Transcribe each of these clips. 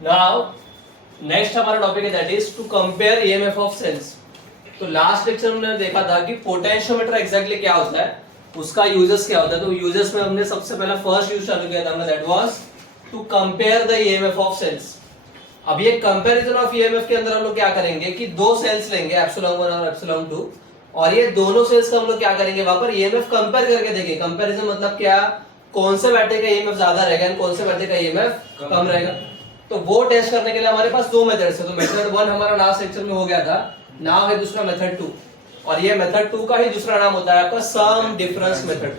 Now next हमारा topic है that is to compare EMF of cells. तो last lecture में हमने देखा था कि पोटेंशियोमीटर एग्जैक्टली क्या होता है, उसका यूजेस क्या होता है। तो यूजेस में हमने सबसे पहला फर्स्ट यूज चालू किया था हमने, that was to compare the EMF of cells. अब ये कंपैरिजन ऑफ ईएमएफ के अंदर हम लोग क्या करेंगे कि दो सेल्स लेंगे एप्सिलॉन 1 और एप्सिलॉन 2, और ये दोनों सेल्स का हम लोग क्या करेंगे वहां पर ईएमएफ कंपेयर करके देखेंगे। कंपैरिजन मतलब क्या, कौन से बैटरी का ईएमएफ ज्यादा रहेगा और कौन से बैटरी का ईएमएफ कम रहेगा। तो वो टेस्ट करने के लिए हमारे पास दो मेथड्स है। तो मेथड 1 हमारा लास्ट लेक्चर में हो गया था, नाम है दूसरा मेथड 2, और ये मेथड 2 का ही दूसरा नाम होता है आपका सम डिफरेंस मेथड।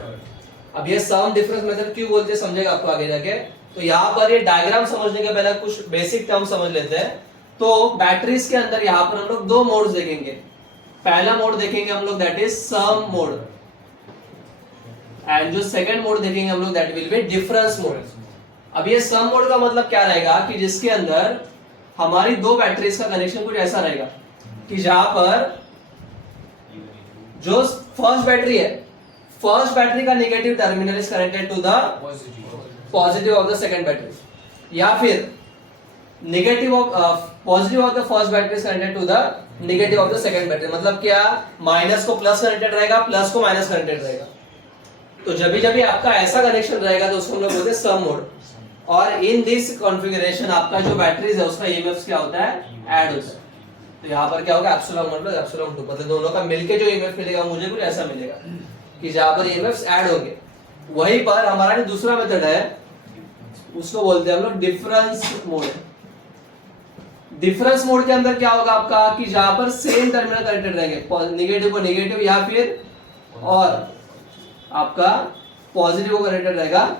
अब ये सम डिफरेंस मेथड क्यों बोलते हैं समझेगा आपको आगे जाके। तो यहाँ पर ये डायग्राम समझने के पहले कुछ बेसिक टर्म समझ लेते हैं। तो बैटरीज के अंदर यहाँ पर हम लोग दो मोड्स देखेंगे। पहला मोड देखेंगे हम लोग that is sum mode, and जो सेकंड मोड देखेंगे हम लोग that will be difference mode. अब ये सम मोड का मतलब क्या रहेगा कि जिसके अंदर हमारी दो बैटरीज का कनेक्शन कुछ ऐसा रहेगा कि जहां पर जो फर्स्ट बैटरी है, फर्स्ट बैटरी का negative terminal is connected to the positive of the second battery, या फिर negative of positive of the first battery is connected to the negative of the second battery. मतलब क्या, minus को plus connected रहेगा, plus को minus connected रहेगा। तो जब भी आपका ऐसा कनेक्शन रहेगा तो उसको हम लोग बोलते हैं सम मोड। और इन दिस कॉन्फ़िगरेशन आपका जो बैटरीज है उसका ईएमएफ क्या होता है, ऐड होता है। तो यहाँ पर क्या होगा, एप्सिलॉन 1 प्लस एप्सिलॉन 2, मतलब दोनों का मिलके जो ईएमएफ मिलेगा मुझे कुछ ऐसा मिलेगा कि जहां पर ईएमएफ्स ऐड होंगे। वहीं पर हमारा जो दूसरा मेथड है उसको बोलते हैं हम लोग डिफरेंस मोड। डिफरेंस मोड के अंदर क्या होगा आपका कि जहां पर सेम टर्मिनल कनेक्टेड रहेंगे, नेगेटिव को नेगेटिव या फिर और आपका पॉजिटिव को कनेक्टेड रहेगा।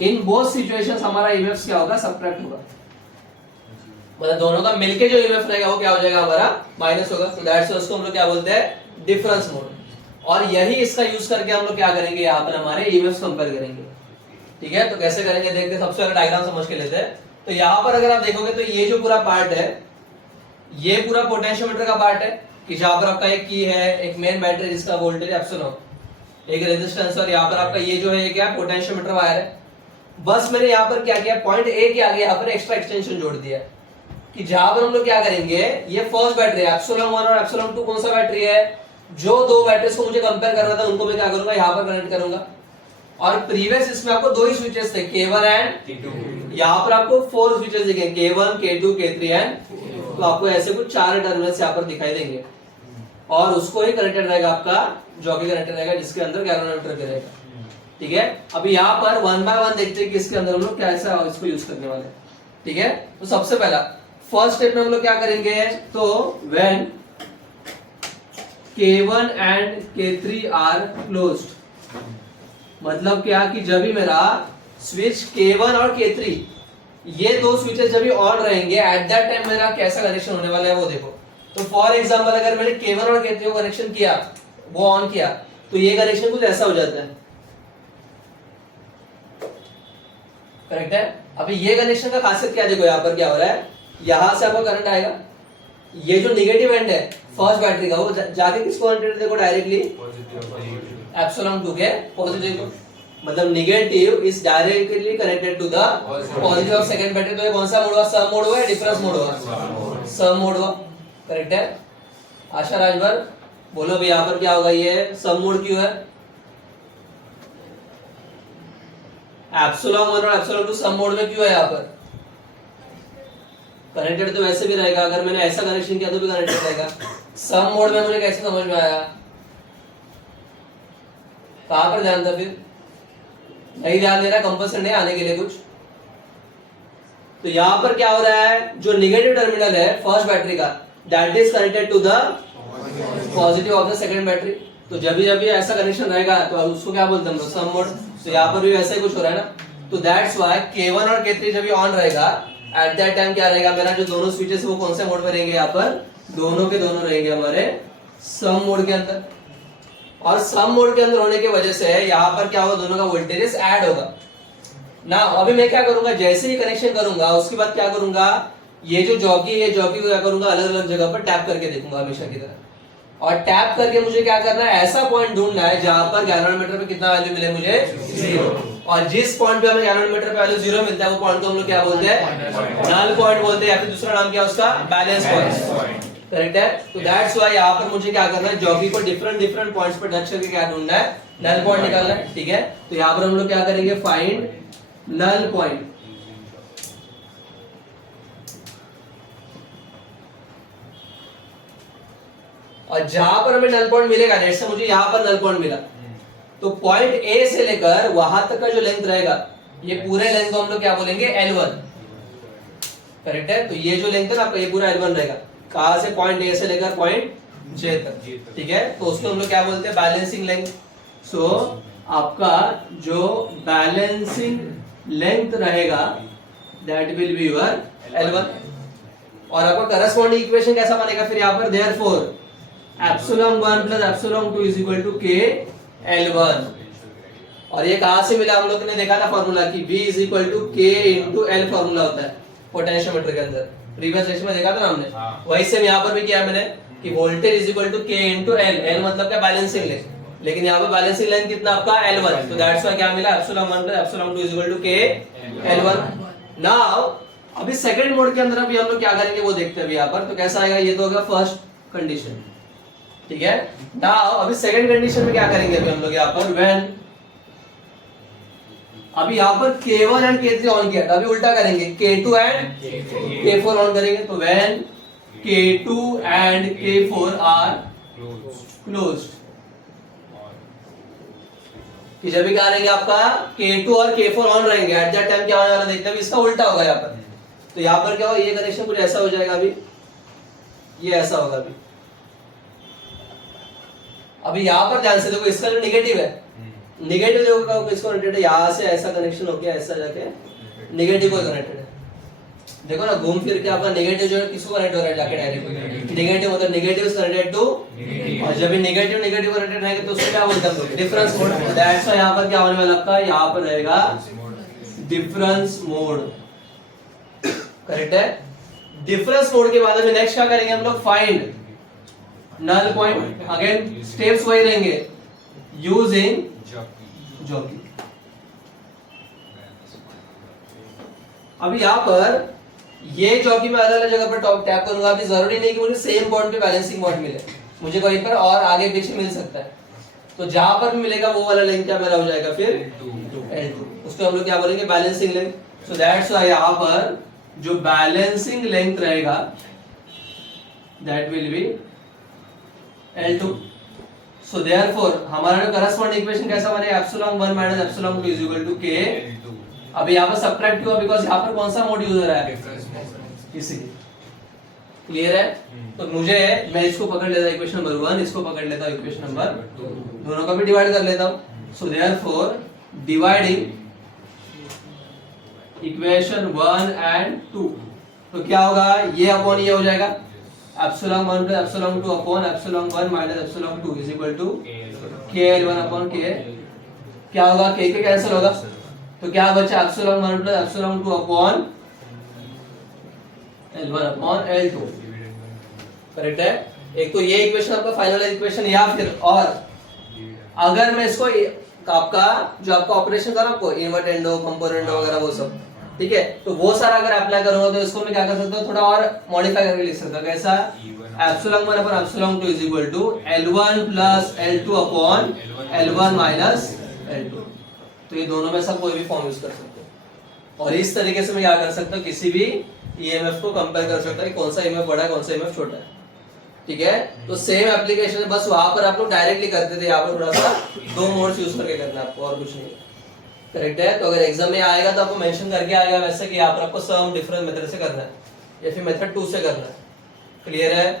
इन बोथ सिचुएशंस हमारा ईएमएफ क्या होगा, सब्ट्रैक्ट होगा। मतलब दोनों का मिलके जो ईएमएफ रहेगा वो क्या हो जाएगा, हमारा माइनस होगा। तो दैट्स उसको हम लोग क्या बोलते हैं, डिफरेंस मोड। और यही इसका यूज करके हम लोग क्या करेंगे, यहाँ पर हमारे ईएमएफ कंपेयर करेंगे। ठीक है, तो कैसे करेंगे देखते हैं। सबसे पहले डायग्राम समझ के लेते हैं। तो यहाँ पर अगर आप देखोगे तो ये जो पूरा पार्ट है ये पूरा पोटेंशियोमीटर का पार्ट है कि जहां पर आपका एक की है, एक मेन बैटरी जिसका वोल्टेज एप्सिलॉन, एक रेजिस्टेंस, और यहाँ पर आपका ये जो है ये क्या पोटेंशियोमीटर वायर है। बस मैंने यहाँ पर क्या किया, पॉइंट ए के आगे यहाँ पर एक्स्ट्रा एक्सटेंशन जोड़ दिया कि जहां पर हम लोग क्या करेंगे, ये फर्स्ट बैटरी है एप्सिलॉन 1 और एप्सिलॉन 2 कौन सा बैटरी है, जो दो बैटरीज को मुझे कंपेयर करना था उनको मैं क्या करूंगा, यहाँ पर कनेक्ट करूंगा। और प्रीवियस इसमें आपको दो ही स्विचेस थे, K1 एंड K2। यहाँ पर आपको 4 स्विचेस दिखेंगे, K1 K2 K3 एंड, तो आपको ऐसे कुछ 4 टर्मिनल्स यहाँ पर दिखाई देंगे। और उसको ही कनेक्टेड रहेगा आपका जॉकी कनेक्टेड रहेगा जिसके अंदर गैल्वेनोमीटर भी रहेगा। ठीक है, अभी यहाँ पर 1 बाय 1 देखते हैं कि इसके अंदर हम लोग कैसा इसको यूज करने वाले हैं। ठीक है, तो सबसे पहला फर्स्ट स्टेप में हम लोग क्या करेंगे, तो when K1 and K3 are closed, मतलब क्या कि जब भी मेरा स्विच K1 और K3 ये दो स्विचेस जब भी ऑन रहेंगे, एट दैट टाइम मेरा कैसा कनेक्शन होने वाला है वो देखो। तो फॉर एग्जांपल अगर मैंने K1 और K3 को कनेक्शन किया, वो ऑन किया, तो ये कनेक्शन कुछ ऐसा हो जाता है। करेक्ट है। अभी ये कनेक्शन का खासियत क्या, देखो यहाँ पर क्या हो रहा है, यहां से आपका करंट आएगा, ये जो नेगेटिव एंड है फर्स्ट बैटरी का वो जाके किसको कनेक्टेड देखो, डायरेक्टली एप्सिलॉन 2 के पॉजिटिव को, मतलब negative is directly connected to the positive of second battery. तो ये कौन सा मोड हुआ, सम मोड हुआ या डिफरेंस मोड हुआ, सम मोड हुआ। करेक्ट है। आशा राजभर बोलो भी यहाँ पर क्या होगा, ये सम मोड क्यों है, एप्सिलॉन 1 और एप्सिलॉन 2 सम मोड में क्यों है। यहाँ पर कनेक्टेड तो वैसे भी रहेगा, अगर मैंने ऐसा कनेक्शन किया तो भी कनेक्टेड रहेगा। सम मोड में मुझे कैसे समझ में आया, कहां पर ध्यान था, फिर नहीं ध्यान दे रहा, कंपल्सरी नहीं आने के लिए कुछ। तो यहां पर क्या हो रहा है, जो नेगेटिव टर्मिनल है फर्स्ट बैटरी का that is connected to the positive of the second battery. तो जब भी ऐसा कनेक्शन रहेगा तो उसको क्या बोलते हैं हम लोग, सम मोड। तो यहाँ पर भी वैसे ही कुछ हो रहा है ना। तो दैट्स व्हाई K1 और K3 जब भी ऑन रहेगा, एट दैट टाइम क्या रहेगा, मेरा जो दोनों स्विचेस वो कौन से मोड में रहेंगे, यहाँ पर दोनों के दोनों रहेंगे हमारे सम मोड के अंदर। और सम मोड के अंदर होने की वजह से यहाँ पर क्या होगा, दोनों का वोल्टेज ऐड होगा ना। अभी मैं क्या करूंगा, जैसे ही कनेक्शन करूंगा उसके बाद क्या करूंगा, ये जो जॉकी है, जॉकी को क्या करूंगा, अलग अलग जगह पर टैप करके देखूंगा हमेशा की तरह। और टैप करके मुझे क्या करना है, ऐसा पॉइंट ढूंढना है जहां पर गैल्वेनोमीटर पे कितना वैल्यू मिले मुझे, 0। और जिस पॉइंट पे हमें गैल्वेनोमीटर पे वैल्यू 0 मिलता है वो पॉइंट को हम लोग क्या बोलते हैं, नल पॉइंट बोलते हैं, या फिर दूसरा नाम क्या है उसका, बैलेंस पॉइंट। करेक्ट है। तो दैट्स व्हाई यहाँ पर मुझे क्या करना है, जॉकी को डिफरेंट पॉइंट्स पर टच करके क्या ढूंढना है, नल पॉइंट निकालना है। ठीक है, तो यहाँ पर हम लोग क्या करेंगे, फाइंड नल पॉइंट। और जहां पर हमें नल पॉइंट मिलेगा, जैसे मुझे यहाँ पर नल पॉइंट मिला, तो पॉइंट ए से लेकर वहां तक का जो लेंथ रहेगा, ये पूरे लेंथ को हम लोग क्या बोलेंगे, L1। करेक्ट है। तो ये जो लेंथ है ना आपका, ये पूरा L1 रहेगा। कहां से, पॉइंट ए से लेकर पॉइंट जे तक। ठीक है, तो उसको हम लोग क्या बोलते हैं, बैलेंसिंग लेंथ। सो आपका जो बैलेंसिंग लेंथ रहेगा that will be your L1। और आपका करस्पॉन्डिंग इक्वेशन कैसा बनेगा फिर यहाँ पर, therefore epsilon 1 plus epsilon 2 is equal to K L1। और ये कहां से मिला, हम लोग ने देखा था फॉर्मूला की V इज इक्वल टू के इंटू एल फॉर्मूला होता है पोटेंशियोमीटर के अंदर, प्रीवियस लेक्चर में देखा था ना हमने। वही सेम यहाँ पर भी किया मैंने कि वोल्टेज इज इक्वल टू के इंटू एल। एल मतलब क्या, बैलेंसिंग लेंथ, लेकिन यहाँ पर बैलेंसिंग लेंथ कितना आपका, L1। तो दैट्स व्हाई क्या मिला, epsilon 1 plus epsilon 2 is equal to K L1। Now अभी सेकंड मोड के अंदर अभी हम लोग क्या करेंगे वो देखते हैं अभी यहाँ पर। तो कैसा आएगा, ये तो होगा फर्स्ट कंडीशन। ठीक है, नाउ अभी सेकंड कंडीशन में क्या करेंगे अभी हम लोग यहाँ पर, व्हेन अभी यहाँ पर K1 एंड K3 ऑन किया था, अभी उल्टा करेंगे, K2 एंड K4 ऑन करेंगे। तो when K2 and K4 are closed, कि जब भी क्या रहेंगे आपका K2 और K4 ऑन रहेंगे, एट दैट टाइम क्या होने वाला देखते हैं, इसका उल्टा होगा यहाँ पर। तो यहाँ पर क्या होगा, ये कनेक्शन कुछ ऐसा हो जाएगा, अभी ये ऐसा होगा। अभी यहाँ पर ध्यान से देखो, इसका जो निगेटिव है, निगेटिव जो इसको कनेक्टेड है, यहाँ से ऐसा कनेक्शन हो गया, ऐसा जाके निगेटिव को कनेक्टेड है। देखो ना, घूम फिर के आपका नेगेटिव जो है किसको कनेक्ट हो रहा है, जाके डायरेक्ट निगेटिव, मतलब नेगेटिव इज कनेक्टेड टू, और जब भी नेगेटिव कनेक्टेड रहेंगे तो उसको क्या बोलते हैं हम लोग, डिफरेंस मोड। दैट्स व्हाई यहाँ पर क्या होने वाला आपका, यहाँ पर रहेगा डिफरेंस मोड। करेक्ट है। डिफरेंस मोड के बाद में नेक्स्ट क्या करेंगे हम लोग, find null point. Again steps वही रहेंगे, यूजिंग जॉकी। अभी यहाँ पर ये जॉकी में अलग अलग जगह पर टॉप टैप करूंगा। अभी जरूरी नहीं कि मुझे सेम पॉइंट पे बैलेंसिंग पॉइंट मिले, मुझे कहीं पर और आगे पीछे मिल सकता है। तो जहां पर भी मिलेगा वो वाला लेंथ क्या मेरा हो जाएगा फिर L2। उसको हम लोग क्या बोलेंगे, balancing length. So that's why यहाँ पर जो बैलेंसिंग लेंथ रहेगा that will be L2। So therefore हमारा जो करस्पॉन्डिंग इक्वेशन कैसा बनेगा, epsilon 1 minus epsilon 2 is equal to K. अभी यहाँ पर सबट्रैक्ट क्यों, बिकॉज़ यहाँ पर कौन सा मोड यूज हो रहा है, किसी क्लियर है। तो मुझे, मैं इसको पकड़ लेता हूं इक्वेशन नंबर 1, इसको पकड़ लेता हूं इक्वेशन नंबर 2, दोनों का भी डिवाइड कर लेता हूं। So therefore dividing equation 1 and 2, तो क्या होगा, ये अपॉन ये हो जाएगा, epsilon 1 plus epsilon 2 upon epsilon 1 minus epsilon 2 is equal to KL1 upon K। क्या होगा, K के कैंसिल होगा, तो क्या बचा, epsilon 1 plus epsilon 2 upon L1 upon L2। Correct है। एक तो ये इक्वेशन आपका फाइनल इक्वेशन, या फिर और अगर मैं इसको आपका जो आपका ऑपरेशन था ना आपको, इन्वर्टेंडो कंपोनेंडो वगैरह वो सब, ठीक है, तो वो सारा अगर अप्लाई करूंगा तो इसको मैं क्या कर सकता हूं, थोड़ा और मॉडिफाई करके लिख सकता हूं। कैसा, epsilon 1 upon epsilon 2 is equal to L1 plus L2 upon L1 minus L2। तो ये दोनों में सब कोई भी फॉर्म यूज कर सकते हो, और इस तरीके से मैं क्या कर सकता हूँ, किसी भी ईएमएफ को कंपेयर कर सकता है, कौन सा ईएमएफ बड़ा है कौन सा ईएमएफ छोटा है। ठीक है, तो सेम एप्लीकेशन है, बस वहां पर आप लोग डायरेक्टली करते थे, यहाँ पर थोड़ा सा दो मोड्स यूज करके करना है आपको, और कुछ नहीं। करेक्ट है। तो अगर एग्जाम में आएगा तो आपको मेंशन करके आएगा वैसे कि यहाँ पर आपको सम डिफरेंट मेथड से करना है या फिर मेथड 2 से करना है। क्लियर है।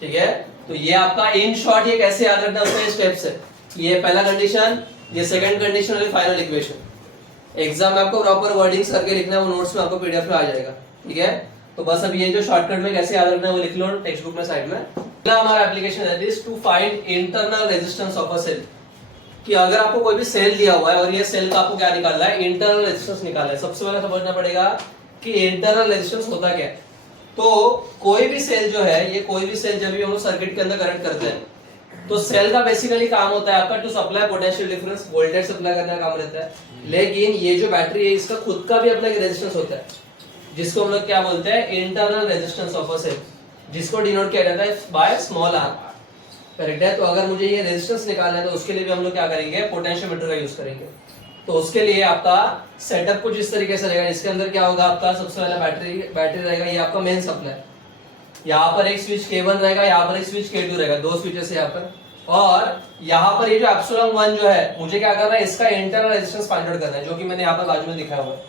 ठीक है, तो ये आपका इन शॉर्ट ये कैसे याद रखना है उसके स्टेप्स है। ये पहला कंडीशन, ये सेकंड कंडीशन और फाइनल इक्वेशन। एग्जाम में आपको प्रॉपर वर्डिंग्स करके लिखना है, वो नोट्स में आपको पीडीएफ में आ जाएगा। ठीक है, तो बस अब ये जो शॉर्टकट में कैसे याद रखना है वो लिख लो टेक्स्ट बुक में साइड में। अगला हमारा एप्लीकेशन है this to find internal resistance of a cell, कि अगर आपको कोई भी सेल दिया हुआ है और ये सेल का आपको क्या निकालना है, इंटरनल रेजिस्टेंस निकालना है। सबसे पहले समझना पड़ेगा कि इंटरनल रेजिस्टेंस होता क्या है। तो कोई भी सेल जो है, ये कोई भी सेल जब भी हम लोग सर्किट के अंदर कनेक्ट करते हैं तो सेल का बेसिकली काम होता है आपका to supply potential difference, voltage supply करने का काम रहता है। लेकिन ये जो बैटरी है इसका खुद का भी अपना रेजिस्टेंस होता है, जिसको हम लोग क्या बोलते हैं, internal resistance of a cell, जिसको डिनोट किया जाता है बाय स्मॉल आर। करेक्ट है। तो अगर मुझे ये रेजिस्टेंस निकालना है तो उसके लिए भी हम लोग क्या करेंगे, पोटेंशियोमीटर का यूज करेंगे। तो उसके लिए आपका सेटअप कुछ इस तरीके से रहेगा। इसके अंदर क्या होगा, आपका सबसे पहला बैटरी रहेगा, ये आपका मेन सप्लाई। यहाँ पर एक स्विच K1 रहेगा, यहाँ पर एक स्विच K2 रहेगा, दो स्विचेस यहाँ पर। और यहाँ पर ये जो एप्सिलॉन 1 जो है, मुझे क्या करना है, इसका इंटरनल रेजिस्टेंस फाइंड आउट करना है, जो कि मैंने यहाँ पर बाजू में दिखाया हुआ है।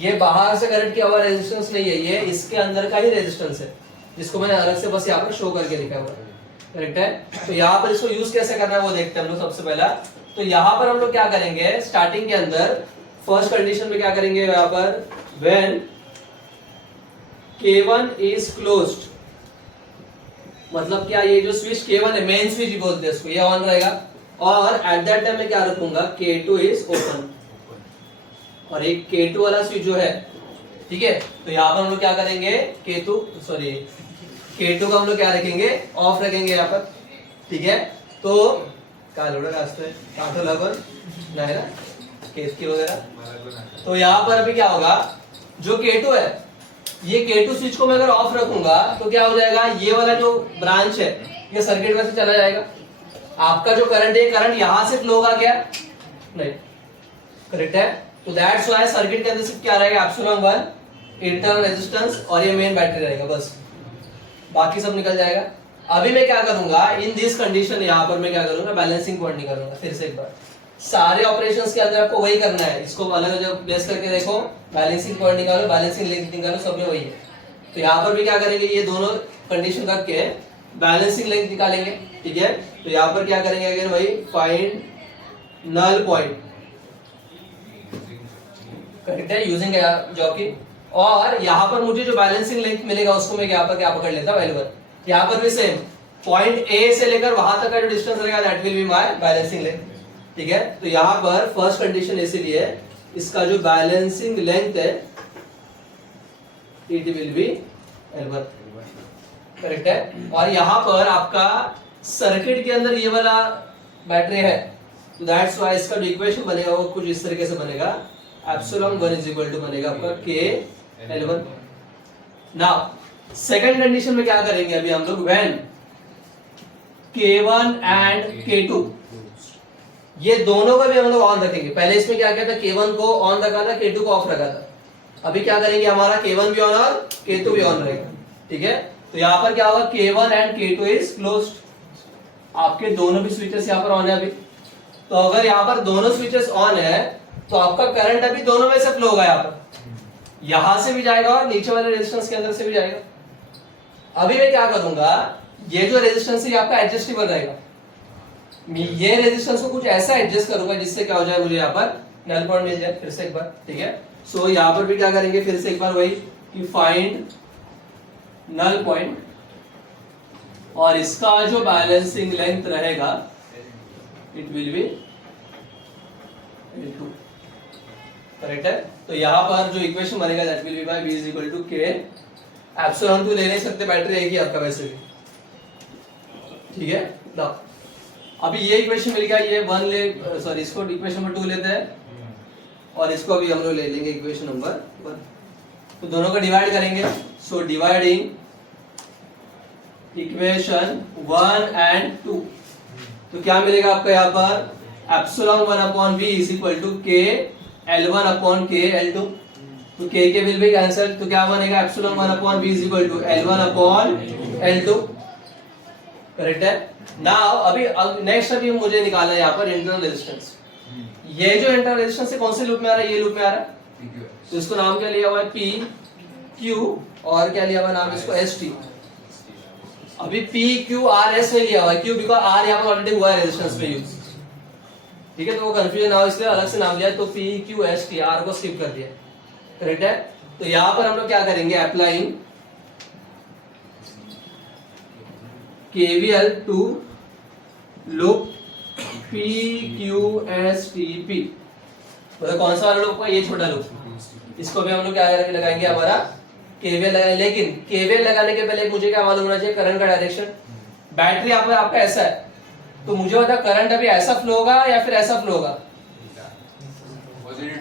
ये बाहर से कनेक्ट किया हुआ रेजिस्टेंस नहीं है, ये इसके अंदर का ही रेजिस्टेंस है, जिसको मैंने अलग से बस यहाँ पर शो करके दिखाया हुआ है। करेक्ट है। तो यहाँ पर इसको यूज कैसे करना है वो देखते हैं हम लोग सबसे पहला। तो यहाँ पर हम लोग क्या करेंगे, स्टार्टिंग के अंदर फर्स्ट कंडीशन में क्या करेंगे, यहाँ पर व्हेन K1 इज क्लोज्ड, मतलब क्या, ये जो स्विच K1 है, मेन स्विच बोलते हैं इसको, ये ऑन रहेगा। और एट दैट टाइम में क्या रखूंगा, K2 इज ओपन, और एक K2 वाला स्विच जो है, ठीक है। तो यहाँ पर हम लोग क्या करेंगे, K2 का हम लोग क्या रखेंगे, ऑफ रखेंगे यहाँ पर, ठीक है। तो तो यहाँ पर अभी क्या होगा, जो K2 है, ये K2 स्विच को मैं अगर ऑफ रखूंगा तो क्या हो जाएगा, ये वाला जो ब्रांच है ये सर्किट में से चला जाएगा। आपका जो करंट है, करंट यहां से फ्लो होगा क्या, नहीं। करेक्ट है। तो दैट्स व्हाई सर्किट के अंदर सिर्फ क्या रहेगा, एप्सिलॉन 1 इंटरनल रेजिस्टेंस और ये मेन बैटरी रहेगा, बस बाकी सब निकल जाएगा। अभी मैं क्या करूंगा, इन दिस कंडीशन यहाँ पर मैं क्या करूंगा, बैलेंसिंग पॉइंट निकालूंगा। फिर से एक बार, सारे ऑपरेशंस के अंदर आपको वही करना है, इसको अलग अलग प्लेस करके देखो, बैलेंसिंग पॉइंट निकालो, बैलेंसिंग लेंथ निकालो, सब में वही है। तो यहाँ पर भी क्या करेंगे, ये दोनों कंडीशन करके बैलेंसिंग लेंथ निकालेंगे, ठीक है। तो यहाँ पर क्या करेंगे, अगेन वही, फाइंड नल पॉइंट, करेक्ट है, यूजिंग जॉकी। और यहाँ पर मुझे जो बैलेंसिंग लेंथ मिलेगा उसको मैं यहाँ पर क्या पकड़ लेता हूँ, L1। यहाँ पर भी सेम, पॉइंट A से लेकर वहां तक का जो डिस्टेंस रहेगा, that will be my balancing length, ठीक है। तो यहाँ पर फर्स्ट कंडीशन इसीलिए है, इसका जो बैलेंसिंग लेंथ है it will B L1, correct है। और यहाँ पर आपका सर्किट के अंदर ये वाला बैटरी है, तो दैट्स व्हाई इसका जो इक्वेशन बनेगा वो कुछ इस तरीके से बनेगा, एप्सिलॉन 1 इज इक्वल टू बनेगा आपका K L1। Now second condition में क्या करेंगे अभी हम लोग, व्हेन K1 एंड K2, ये दोनों का भी हम लोग ऑन रखेंगे। पहले इसमें क्या किया था, K1 को ऑन रखा था, K2 को ऑफ रखा था। अभी क्या करेंगे, हमारा K1 भी ऑन और K2 भी ऑन रहेगा, ठीक है। तो यहाँ पर क्या होगा, K1 and K2 is closed, आपके दोनों भी स्विचेस यहाँ पर ऑन है अभी। तो अगर यहाँ पर दोनों स्विचेस ऑन है तो आपका करंट अभी दोनों में से फ्लो होगा, यहाँ पर यहां से भी जाएगा और नीचे वाले रेजिस्टेंस के अंदर से भी जाएगा। अभी मैं क्या करूंगा, ये जो रेजिस्टेंस है आपका एडजस्टेबल रहेगा, ये रेजिस्टेंस को कुछ ऐसा एडजस्ट करूंगा जिससे क्या हो जाए, मुझे यहाँ पर नल पॉइंट मिल जाए। फिर से एक बार, ठीक है। सो यहाँ पर भी क्या करेंगे, फिर से एक बार वही कि फाइंड नल पॉइंट, और इसका जो बैलेंसिंग लेंथ रहेगा it will be L2, correct है। तो यहाँ पर जो इक्वेशन बनेगा that will be by B is equal to K। Epsilon 2 ले नहीं सकते, बैटरी एक ही आपका वैसे भी, ठीक है। ना अभी ये इक्वेशन मिल गया, ये 1 ले, सॉरी इसको इक्वेशन नंबर 2 लेते हैं, और इसको अभी हम लोग ले लेंगे इक्वेशन नंबर 1। तो दोनों को डिवाइड करेंगे, सो डिवाइडिंग इक्वेशन 1 एंड 2, तो क्या मिलेगा आपका यहाँ पर, epsilon 1 upon V is equal to K L1 upon K L2। तो K के विल बी कैंसिल, तो क्या बनेगा, epsilon 1 upon V is equal to L1 upon L2, correct है। नाउ अभी नेक्स्ट अभी मुझे निकालना है यहाँ पर इंटरनल रेजिस्टेंस। ये जो इंटरनल रेजिस्टेंस है कौन से लूप में आ रहा है, ये लूप में आ रहा है, तो इसको नाम क्या लिया हुआ है, P Q, और क्या लिया हुआ नाम इसको ST। अभी P Q R S में लिया हुआ है, क्यों, बिकॉज़ R यहाँ पर ऑलरेडी हुआ है रेजिस्टेंस में यूज, ठीक है। तो वो कंफ्यूजन ना हो इसलिए अलग से नाम लिया, तो P Q S T, R को स्किप कर दिया, करेक्ट है। तो यहाँ पर हम लोग क्या करेंगे, applying KVL to loop P Q S T P, मतलब कौन सा वाला लूप का, ये छोटा लूप, इसको भी हम लोग क्या लगाएंगे, हमारा KVL लगाएंगे। लेकिन KVL लगाने के पहले मुझे क्या मालूम होना चाहिए, करंट का डायरेक्शन। बैटरी आपका ऐसा है, तो मुझे बता करंट अभी ऐसा फ्लो होगा या फिर ऐसा फ्लो होगा,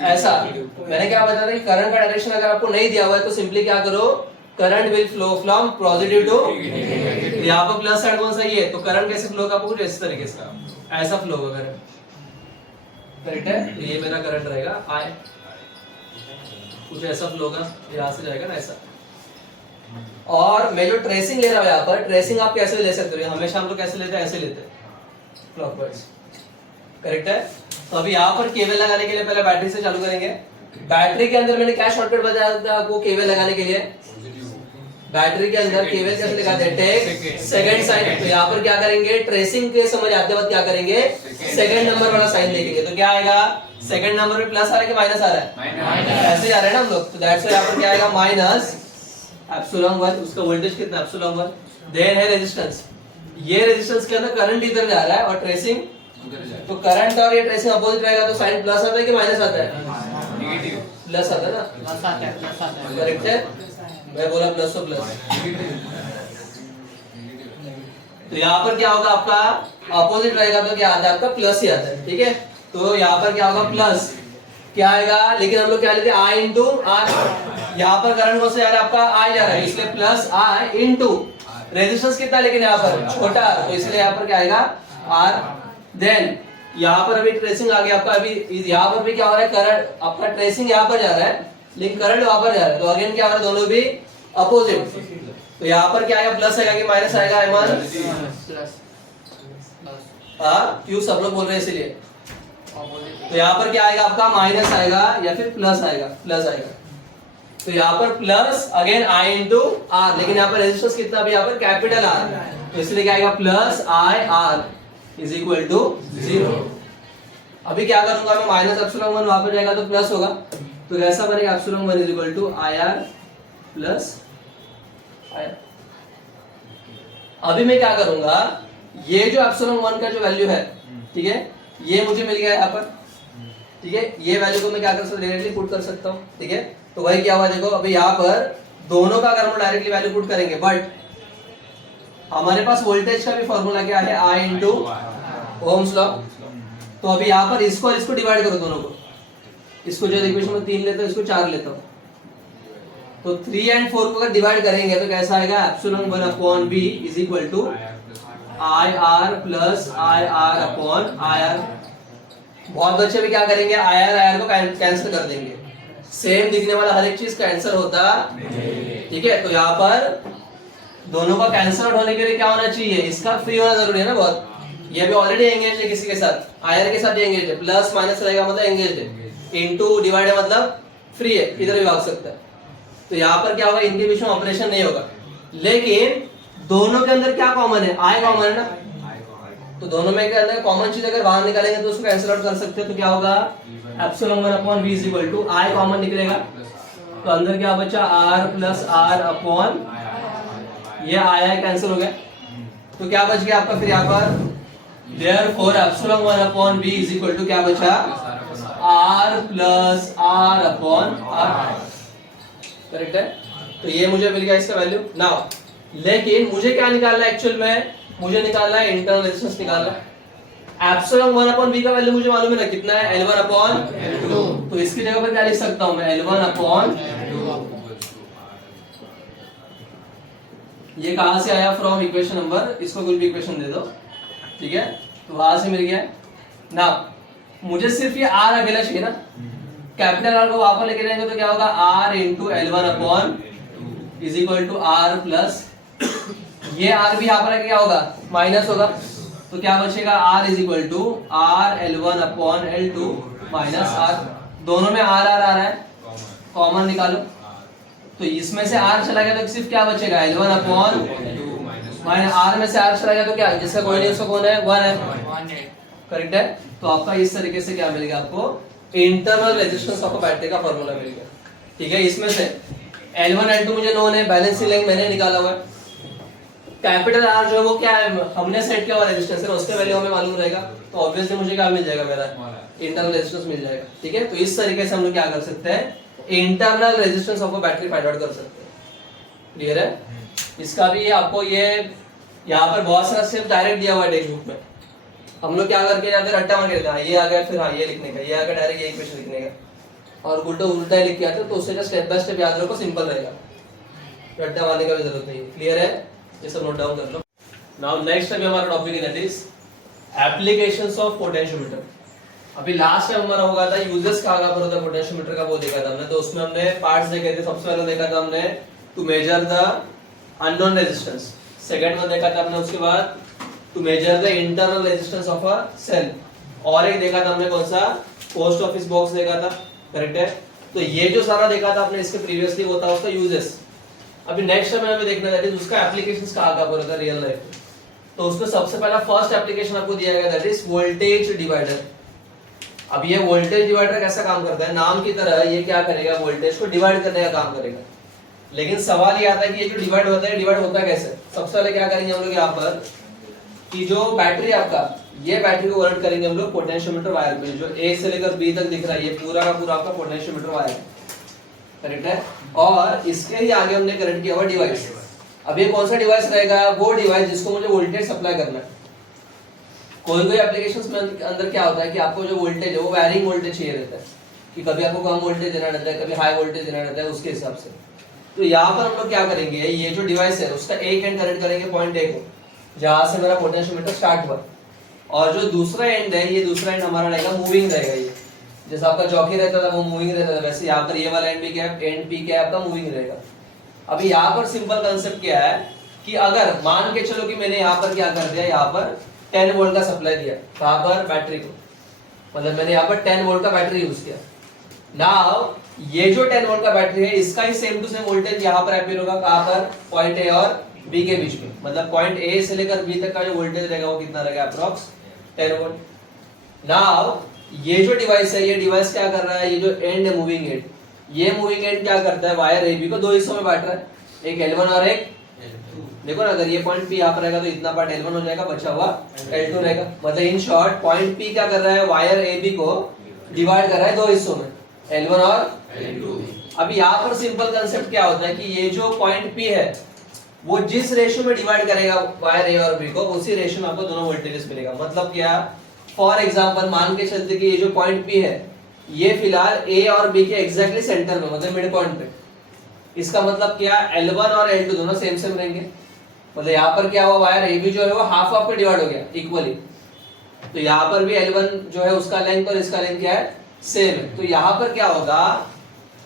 ऐसा मैंने क्या बताया था कि करंट का डायरेक्शन अगर आपको नहीं दिया हुआ है तो सिंपली क्या करो, current will flow from positive to, यहाँ पर प्लस साइड कौन सा ये है तो करंट कैसे फ्लो होगा, आपको कुछ इस तरीके से ऐसा फ्लो होगा करंट, करेक्ट है। तो ये मेरा करंट रहेगा आई, कुछ ऐसा फ्लो होगा, यहाँ से जाएगा ना ऐसा। और मैं जो ट्रेसिंग ले रहा हूँ यहाँ पर, ट्रेसिंग आप कैसे ले सकते हो, हमेशा हम लोग कैसे लेते हैं, ऐसे लेते हैं क्लॉकवाइज, करेक्ट है। तो अभी यहाँ पर केबल लगाने के लिए पहले बैटरी से चालू करेंगे। बैटरी के अंदर मैंने क्या शॉर्टकट बताया था आपको केबल लगाने के लिए, बैटरी के अंदर केबल कैसे लगाते हैं, टेक सेकंड साइन। तो यहाँ पर क्या करेंगे, ट्रेसिंग के समझ आते वक्त क्या करेंगे, सेकंड नंबर वाला साइन देखेंगे। तो क्या आएगा, सेकंड नंबर में प्लस आ रहा है कि माइनस आ रहा है, ऐसे जा रहे हैं ना हम लोग। तो दैट्स व्हाई यहाँ पर क्या आएगा, माइनस एप्सिलॉन 1, उसका वोल्टेज कितना एप्सिलॉन 1। देन है रेजिस्टेंस, ये रेजिस्टेंस के अंदर करंट इधर जा रहा है और ट्रेसिंग, तो करंट और ये ट्रेसिंग अपोजिट रहेगा तो साइन प्लस आता है कि माइनस आता है, नेगेटिव प्लस आता है ना, प्लस आता है, करेक्ट है। मैं बोला प्लस तो प्लस। तो यहाँ पर क्या होगा, आपका अपोजिट रहेगा तो क्या आता है, आपका प्लस ही आता है, ठीक है। तो यहाँ पर क्या होगा, प्लस क्या आएगा, लेकिन हम लोग क्या लेते हैं, आई इंटू आर। यहाँ पर करंट कौन सा जा रहा है, आपका आई जा रहा है, इसलिए प्लस आई इंटू रेजिस्टेंस कितना, लेकिन यहाँ पर छोटा, तो इसलिए यहाँ पर क्या आएगा आर। देन यहाँ पर अभी ट्रेसिंग आ गया आपका, अभी यहाँ पर भी क्या हो रहा है, करंट आपका ट्रेसिंग यहाँ पर जा रहा है लेकिन करंट वहां पर जा रहा है, तो अगेन क्या हो रहा है, दोनों भी अपोजिट। तो यहाँ पर क्या आएगा, प्लस आएगा कि माइनस आएगा, क्यों सब लोग बोल रहे हैं इसीलिए। तो यहाँ पर क्या आएगा आपका, माइनस आएगा या फिर प्लस आएगा, प्लस आएगा। तो यहाँ पर plus again I into R, लेकिन यहाँ पर रेजिस्टेंस कितना भी, यहाँ पर कैपिटल आर, तो इसलिए क्या आएगा, plus I R is equal to 0। अभी क्या करूंगा मैं, माइनस एप्सिलॉन 1 वहां पर जाएगा तो प्लस होगा, तो कैसा बनेगा, epsilon 1 is equal to I R plus I. अभी मैं क्या करूंगा, ये जो एप्सिलॉन 1 का जो वैल्यू है, ठीक है, ये मुझे मिल गया यहाँ पर, ठीक है, ये वैल्यू को मैं क्या कर सकता हूँ, डायरेक्टली पुट कर सकता हूँ, ठीक है। तो वही क्या हुआ, देखो अभी यहाँ पर दोनों का अगर हम डायरेक्टली वैल्यू पुट करेंगे, बट हमारे पास वोल्टेज का भी फॉर्मूला क्या है, आई इंटू ओम्स लॉ। तो अभी यहाँ पर इसको और इसको डिवाइड करो, दोनों को, इसको जो इक्वेशन में 3 लेता हूँ, इसको 4 लेता हूँ, तो 3 और 4 को अगर डिवाइड करेंगे तो कैसा आएगा, epsilon 1 upon B is equal to I R plus I R upon I R. बहुत बच्चे भी क्या करेंगे, आई आर को कैंसिल कर देंगे, सेम दिखने वाला हर एक चीज कैंसिल होता, ठीक है। तो यहाँ पर दोनों का कैंसिल आउट होने के लिए क्या होना चाहिए, इसका फ्री होना जरूरी है ना बहुत। ये भी ऑलरेडी एंगेज है किसी के साथ, आई आर के साथ एंगेज है, प्लस माइनस रहेगा मतलब एंगेज है, इनटू डिवाइड है मतलब फ्री है, इधर भी भाग सकता है। तो यहाँ पर क्या होगा, इनके बीच में ऑपरेशन नहीं होगा, लेकिन दोनों के अंदर क्या कॉमन है, आई कॉमन है ना, तो दोनों में के अंदर कॉमन चीज अगर बाहर निकालेंगे तो उसको कैंसिल आउट कर सकते हैं। तो क्या होगा, epsilon 1 upon v is equal to I common निकलेगा, तो अंदर क्या बचा, r प्लस r अपॉन ये आई कैंसिल हो गया, तो क्या बच गया आपका फिर यहाँ पर, therefore epsilon 1 upon v is equal to क्या बचा, r plus r upon r, correct है। तो ये मुझे मिल गया इसका वैल्यू नाउ। लेकिन मुझे क्या निकालना है, एक्चुअल में मुझे निकालना है इंटरनल रेजिस्टेंस निकालना है। एप्सिलॉन 1 अपॉन v का वैल्यू मुझे मालूम है ना कितना है, L1 अपॉन L2, तो इसकी जगह पर क्या लिख सकता हूं मैं, L1 अपॉन, ये कहां से आया, फ्रॉम इक्वेशन नंबर, इसको कोई भी इक्वेशन दे दो, ठीक है, तो वहां से मिल गया ना। मुझे सिर्फ ये r अकेला चाहिए ना, कैपिटल R को वहां पर लेके जाएंगे तो क्या होगा, r इंटू L1 अपॉन is equal to r plus, ये r भी यहाँ पर क्या होगा, माइनस होगा, तो क्या बचेगा, r is equal to r L1 upon L2 minus r, दोनों में r आ रहा है, कॉमन निकालो, तो इसमें से r चला गया तो सिर्फ क्या बचेगा, L1 अपॉन माइनस r में से r चला गया तो क्या, जिसका कोई नहीं उसका कौन है, 1 है, करेक्ट है। तो आपका इस तरीके से क्या मिलेगा, आपको इंटरनल रेजिस्टेंस ऑफ बैटरी का फॉर्मूला मिलेगा, ठीक है। इसमें से L1 L2 मुझे नोन है, बैलेंसिंग लाइन मैंने निकाला हुआ है, कैपिटल R जो है वो क्या है, हमने सेट किया हुआ रेजिस्टेंस है, उसके वैल्यू हमें मालूम रहेगा, तो ऑब्वियसली मुझे क्या मिल जाएगा, मेरा इंटरनल रेजिस्टेंस मिल जाएगा, ठीक है। तो इस तरीके से हम लोग क्या कर सकते हैं, internal resistance of battery find out कर सकते हैं, क्लियर है। इसका भी आपको ये यहाँ पर बहुत सारा स्टेप डायरेक्ट दिया हुआ है टेक्स्ट बुक में, हम लोग क्या करके जाते हैं, रट्टा मार के देते हैं, ये आ गया फिर हाँ ये लिखने का, ये आ गया डायरेक्ट यही क्वेश्चन लिखने का, और उल्टा उल्टा ही लिख के आते, तो उससे जो स्टेप बाय स्टेप याद रखो, सिंपल रहेगा, रट्टा मारने का भी जरूरत नहीं है। क्लियर है, ये सब नोट डाउन कर लो। नाउ नेक्स्ट अभी हमारा टॉपिक है that is applications of potentiometer. अभी लास्ट टाइम हमारा होगा था यूजेस कहाँ पर होता है पोटेंशियोमीटर का, वो देखा था हमने। तो उसमें हमने पार्ट्स देखे थे। सबसे पहले देखा था हमने to measure the unknown resistance, second में देखा था हमने उसके बाद to measure the internal resistance of a cell, और एक देखा था हमने कौन सा, पोस्ट ऑफिस बॉक्स देखा था, करेक्ट है। तो ये जो सारा देखा था आपने इसके प्रीवियसली होता है उसका यूजेस। अभी नेक्स्ट टाइम हमें देखना है उसका एप्लीकेशंस कहाँ पर होता है रियल लाइफ में। तो उसमें सबसे पहला फर्स्ट एप्लीकेशन आपको दिया गया दैट इज वोल्टेज डिवाइडर। अब ये वोल्टेज डिवाइडर कैसा काम करता है, नाम की तरह ये क्या करेगा, वोल्टेज को डिवाइड करने का काम करेगा। लेकिन सवाल ये आता है कि ये जो डिवाइड होता है, डिवाइड होता कैसे। सबसे पहले क्या करेंगे हम लोग यहाँ पर कि जो बैटरी आपका, ये बैटरी को कनेक्ट करेंगे हम लोग पोटेंशियोमीटर वायर पे, जो ए से लेकर बी तक दिख रहा है, ये पूरा का पूरा आपका पोटेंशियोमीटर वायर, करेक्ट है। और इसके ही आगे हमने कनेक्ट किया हुआ डिवाइस। अब ये कौन सा डिवाइस रहेगा, वो डिवाइस जिसको मुझे वोल्टेज सप्लाई करना है। कोई कोई एप्लीकेशंस में अंदर क्या होता है कि आपको जो वोल्टेज है वो वैरिंग वोल्टेज चाहिए रहता है, कि कभी आपको कम वोल्टेज देना रहता है, कभी हाई वोल्टेज देना रहता है, उसके हिसाब से। तो यहाँ पर हम लोग क्या करेंगे, ये जो डिवाइस है उसका एक एंड कनेक्ट करेंगे पॉइंट ए को, जहां से मेरा पोटेंशियोमीटर स्टार्ट हुआ, और जो दूसरा एंड है, ये दूसरा एंड हमारा रहेगा मूविंग रहेगा। ये जैसे आपका चौकी रहता था वो मूविंग रहता था, वैसे यहाँ पर ये वाला एंड भी क्या है, एंड पी क्या है आपका, मूविंग रहेगा। अभी यहाँ पर सिंपल कंसेप्ट क्या है कि अगर मान के चलो कि मैंने यहाँ पर क्या कर दिया, यहाँ पर 10 वोल्ट का सप्लाई दिया, कहाँ पर, बैटरी को, मतलब मैंने यहाँ पर 10 वोल्ट का बैटरी यूज किया। नाउ ये जो 10 वोल्ट का बैटरी है इसका ही सेम टू सेम वोल्टेज यहाँ पर अपीयर होगा, कहाँ पर, पॉइंट ए और बी के बीच में। मतलब पॉइंट ए से लेकर बी तक का जो वोल्टेज रहेगा वो कितना रहेगा, अप्रॉक्स 10 वोल्ट। नाउ ये जो डिवाइस है, ये डिवाइस क्या कर रहा है, ये जो एंड है मूविंग एंड, ये मूविंग एंड क्या करता है, वायर ए बी को दो हिस्सों में बांट रहा है, एक L1 और एक देखो ना, अगर ये पॉइंट P यहाँ पर रहेगा तो इतना पार्ट L1 हो जाएगा, बचा हुआ L2 रहेगा। मतलब इन शॉर्ट पॉइंट P क्या कर रहा है, वायर AB को डिवाइड कर रहा है दो हिस्सों में, L1 और L2। अब यहाँ पर सिंपल कंसेप्ट क्या होता है कि ये जो पॉइंट P है वो जिस रेशियो में डिवाइड करेगा वायर A और B को, उसी रेशियो में आपको दोनों वोल्टेजेस मिलेगा। मतलब क्या, फॉर एग्जांपल मान के चलते कि ये जो पॉइंट P है ये फिलहाल A और B के एग्जैक्टली सेंटर में, मतलब मिड पॉइंट पे। इसका मतलब क्या, L1 और L2 दोनों सेम सेम रहेंगे। मतलब यहाँ पर क्या हुआ, वायर AB जो है वो हाफ हाफ पे डिवाइड हो गया इक्वली। तो यहाँ पर भी L1 जो है उसका लेंथ और इसका लेंथ क्या है, सेम है। तो यहाँ पर क्या होगा,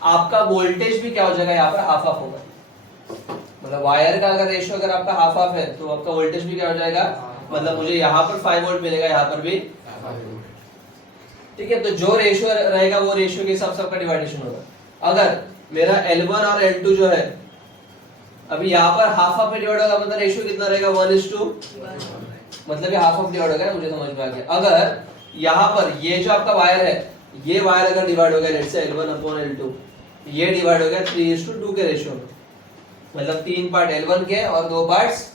आपका वोल्टेज भी क्या हो जाएगा, यहाँ पर हाफ हाफ होगा। मतलब वायर का अगर रेशियो अगर आपका हाफ हाफ है तो आपका वोल्टेज भी क्या हो जाएगा, मतलब मुझे यहाँ पर 5 वोल्ट मिलेगा, यहाँ पर भी, ठीक है। तो जो रेशियो रहेगा वो रेशियो के हिसाब से आपका डिवाइडेशन होगा। अगर मेरा L1 और L2 जो है अभी यहाँ पर हाफ हाफ में डिवाइड होगा, मतलब रेशियो कितना रहेगा, 1:2, मतलब ये हाफ हाफ डिवाइड हो गया, मुझे समझ में आ गया। अगर यहाँ पर ये जो आपका वायर है, ये वायर अगर डिवाइड हो गया लेट्स से L1/L2, ये डिवाइड हो गया 3:2 के रेशियो में, मतलब 3 पार्ट L1 के और 2 पार्ट्स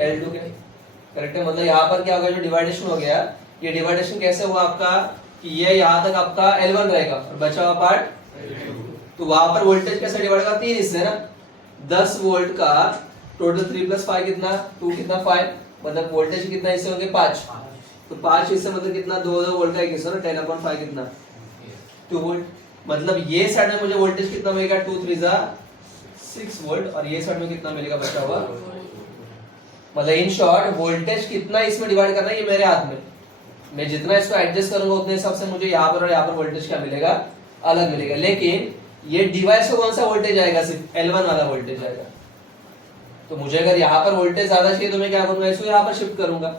L2 के, करेक्ट है। मतलब यहाँ पर क्या होगा, जो डिवाइडेशन हो गया, ये डिवाइडेशन कैसे हुआ आपका कि ये यहाँ तक आपका L1 रहेगा और बचा हुआ पार्ट L2। तो वहां पर वोल्टेज कैसे डिवाइड होगा, 3 हिस्से ना, 10 वोल्ट का टोटल 3 + 5 कितना, 2 कितना 5, मतलब वोल्टेज कितना हिस्से होंगे, 5। तो 5 हिस्से मतलब कितना, 2 वोल्ट का एक हिस्सा ना, 10/5 कितना, 2 वोल्ट। मतलब ये साइड में मुझे वोल्टेज कितना मिलेगा, 2 3 6 वोल्ट, और ये साइड में कितना मिलेगा बचा हुआ। मतलब इन शॉर्ट वोल्टेज कितना इसमें डिवाइड करना है ये मेरे हाथ में, मैं जितना इसको एडजस्ट करूंगा उतने हिसाब से मुझे यहाँ पर और यहाँ पर वोल्टेज क्या मिलेगा, अलग मिलेगा। लेकिन ये डिवाइस को कौन सा वोल्टेज आएगा, सिर्फ L1 वाला वोल्टेज आएगा। तो मुझे अगर यहाँ पर वोल्टेज ज्यादा चाहिए तो मैं क्या करूंगा, इसको यहाँ पर शिफ्ट करूंगा।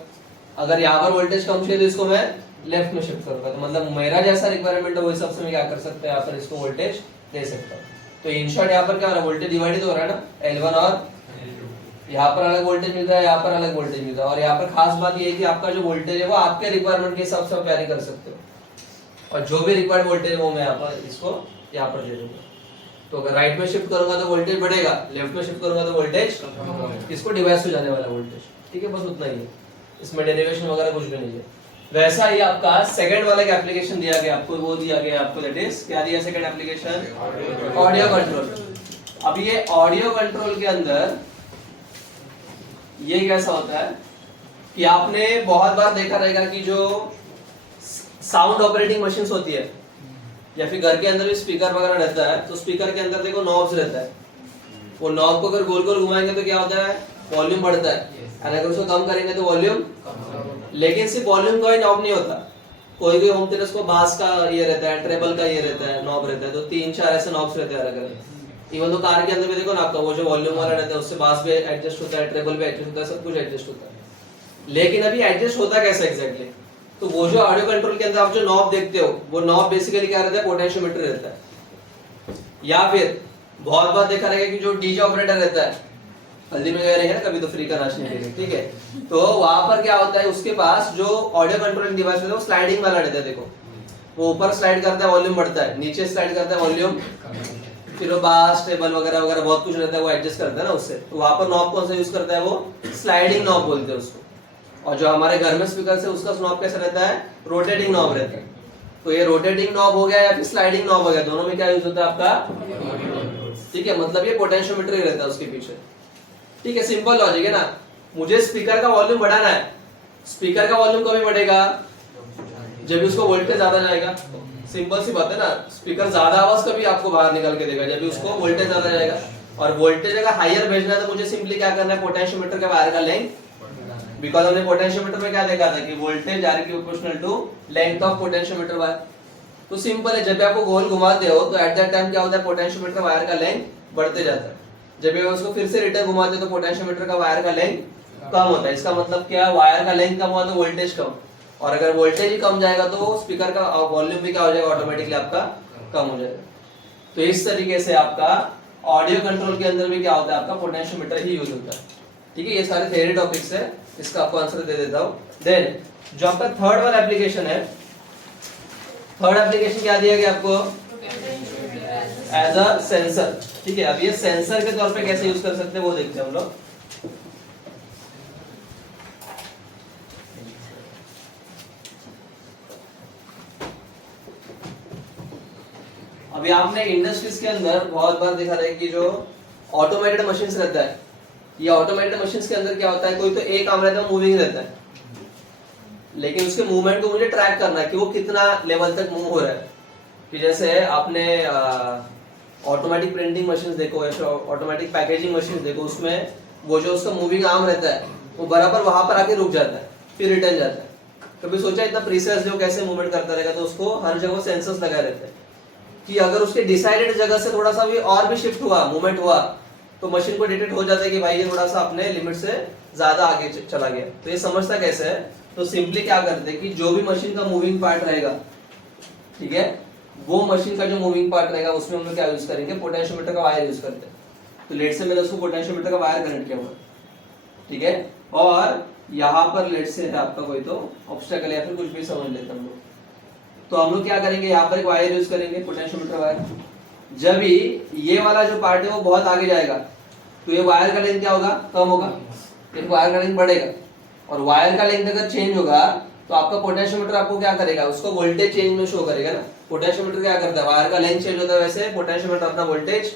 अगर यहाँ पर वोल्टेज कम चाहिए तो इसको मैं लेफ्ट में शिफ्ट करूंगा। तो मतलब मेरा जैसा रिक्वायरमेंट है वो हिसाब से मैं क्या कर सकता है, यहाँ पर इसको वोल्टेज दे सकता हूँ। तो इन शॉर्ट यहाँ पर क्या हो रहा है, वोल्टेज डिवाइडेड हो रहा है ना, L1 और यहाँ पर अलग वोल्टेज मिल रहा है, यहाँ पर अलग वोल्टेज मिल रहा है। और यहाँ पर खास बात ये है कि आपका जो वोल्टेज है वो आपके रिक्वायरमेंट के हिसाब से आप कैरी कर सकते हो, और जो भी रिक्वायर्ड वोल्टेज है वो मैं यहाँ पर इसको यहाँ पर दे दूंगा। तो अगर राइट में शिफ्ट करूंगा तो वोल्टेज बढ़ेगा, लेफ्ट में शिफ्ट करूंगा तो वोल्टेज इसको डिवाइस हो जाने वाला वोल्टेज, ठीक है। बस उतना ही है, इसमें डेरिवेशन वगैरह कुछ भी नहीं है। वैसा ही आपका सेकंड वाला का एप्लीकेशन दिया गया आपको, वो दिया गया आपको, दैट इज क्या दिया सेकंड एप्लीकेशन, ऑडियो कंट्रोल। अब ये ऑडियो कंट्रोल के अंदर ये कैसा होता है कि आपने बहुत बार देखा रहेगा कि जो साउंड ऑपरेटिंग मशीन्स होती है या फिर घर के अंदर भी स्पीकर वगैरह रहता है, तो स्पीकर के अंदर देखो नॉब्स रहता है। वो नॉब को अगर गोल गोल घुमाएंगे तो क्या होता है, वॉल्यूम बढ़ता है, और अगर उसको कम करेंगे तो वॉल्यूम। लेकिन सिर्फ वॉल्यूम का ही नॉब नहीं होता, कोई भी होम थिएटर को बास का ये रहता है, ट्रेबल का ये रहता है, नॉब रहता है, तो 3-4 ऐसे नॉब्स रहते हैं अलग अलग। इवन तो कार के अंदर भी देखो ना आपका वो जो वॉल्यूम वाला रहता है उससे बास भी एडजस्ट होता है, ट्रेबल भी एडजस्ट होता है, सब कुछ एडजस्ट होता है। लेकिन अभी एडजस्ट होता कैसे एग्जैक्टली, तो वो जो ऑडियो कंट्रोल के अंदर आप जो नॉब देखते हो वो नॉब बेसिकली क्या रहता है, पोटेंशियोमीटर रहता है। या फिर बहुत बार देखा रहेगा कि जो डीजे ऑपरेटर रहता है, हल्दी में गए रहे हैं ना कभी तो फ्री का नाचने के लिए, ठीक है, तो वहां पर क्या होता है, उसके पास जो ऑडियो कंट्रोलिंग डिवाइस रहता है वो स्लाइडिंग वाला रहता है। देखो वो ऊपर स्लाइड करता है वॉल्यूम बढ़ता है, नीचे स्लाइड करता है वॉल्यूम, फिर वो बास टेबल वगैरह वगैरह बहुत कुछ रहता है वो एडजस्ट करता है ना उससे। तो वहां पर नॉब कौन सा यूज करता है, वो स्लाइडिंग नॉब बोलते हैं उसको। और जो हमारे घर में स्पीकर है उसका नॉब कैसा रहता है, रोटेटिंग नॉब रहता है। तो ये रोटेटिंग नॉब हो गया या फिर स्लाइडिंग नॉब हो गया, दोनों में क्या यूज होता है आपका, ठीक है, मतलब ये पोटेंशियोमीटर ही रहता है उसके पीछे। ठीक है, सिंपल लॉजिक है ना। मुझे स्पीकर का वॉल्यूम बढ़ाना है, स्पीकर का वॉल्यूम कभी बढ़ेगा जब उसको वोल्टेज ज्यादा जाएगा। सिंपल सी बात है ना, स्पीकर ज्यादा आवाज कभी आपको बाहर निकाल के देगा जब उसको वोल्टेज ज्यादा जाएगा। और वोल्टेज अगर हायर भेजना है तो मुझे सिंपली क्या करना है, पोटेंशियोमीटर के वायर का लेंथ, बिकॉज हमने पोटेंशियोमीटर में क्या देखा था कि voltage directly proportional to length of potentiometer wire. तो सिंपल है, जब आपको गोल घुमाते हो तो एट दैट टाइम क्या होता है, पोटेंशियोमीटर वायर का लेंथ बढ़ते जाता है। जब ये उसको फिर से रिटर्न घुमाते हो तो पोटेंशियोमीटर का वायर का लेंथ कम होता है। इसका मतलब क्या है, वायर का लेंथ कम हुआ तो वोल्टेज कम, और अगर वोल्टेज ही कम जाएगा तो स्पीकर का वॉल्यूम भी क्या हो जाएगा, ऑटोमेटिकली आपका कम हो जाएगा। तो इस तरीके से आपका ऑडियो कंट्रोल के अंदर भी क्या होता है, आपका पोटेंशियोमीटर ही यूज होता है। ठीक है, ये सारे थ्योरी टॉपिक्स है, इसका आपको आंसर दे देता हूं। देन जो आपका थर्ड वाला एप्लीकेशन है, थर्ड एप्लीकेशन क्या दिया गया आपको, एज अ सेंसर। ठीक है, अब ये सेंसर के तौर पे कैसे यूज कर सकते हैं वो देखते हैं हम लोग। अभी आपने इंडस्ट्रीज के अंदर बहुत बार देखा रहे कि जो ऑटोमेटेड मशीन्स रहता है, ये ऑटोमेटेड मशीन्स के अंदर क्या होता है, कोई तो एक काम रहता है मूविंग रहता है, लेकिन उसके मूवमेंट को मुझे ट्रैक करना है कि वो कितना लेवल तक मूव हो रहा है। कि जैसे आपने ऑटोमेटिक प्रिंटिंग मशीन्स देखो या फिर ऑटोमेटिक पैकेजिंग मशीन्स देखो, उसमें वो जो उसका मूविंग आर्म रहता है वो बराबर वहां पर आके रुक जाता है, फिर रिटर्न जाता है। कभी सोचा इतना प्रीसाइज जो कैसे मूवमेंट करता रहेगा, तो उसको हर जगह सेंसर्स लगाए रहते हैं कि अगर उसके डिसाइडेड जगह से थोड़ा सा भी और भी शिफ्ट हुआ, मूवमेंट हुआ, तो मशीन को डिटेक्ट हो जाता है कि भाई ये थोड़ा सा अपने लिमिट से ज्यादा आगे चला गया। तो ये समझता कैसे है, तो सिंपली क्या करते हैं कि जो भी मशीन का मूविंग पार्ट रहेगा, ठीक है, वो मशीन का जो मूविंग पार्ट रहेगा उसमें हम लोग क्या यूज करेंगे, पोटेंशियोमीटर का वायर यूज करते हैं। तो लेट से मैंने उसको पोटेंशियोमीटर का वायर कनेक्ट किया हुआ, ठीक है, और यहाँ पर लेट से है आपका कोई तो ऑब्स्टेकल या फिर कुछ भी समझ लेते हम लोग। तो हम लोग क्या करेंगे, यहाँ पर एक वायर यूज करेंगे, पोटेंशियोमीटर वायर। जब भी ये वाला जो पार्ट है वो बहुत आगे जाएगा तो ये वायर का लेंथ क्या होगा, कम होगा, फिर वायर का लेंथ बढ़ेगा। और वायर का लेंथ अगर चेंज होगा तो आपका पोटेंशियोमीटर आपको क्या करेगा, उसको वोल्टेज चेंज में शो करेगा ना। पोटेंशियोमीटर क्या करता है, वायर का लेंथ चेंज होता है वैसे पोटेंशियोमीटर अपना वोल्टेज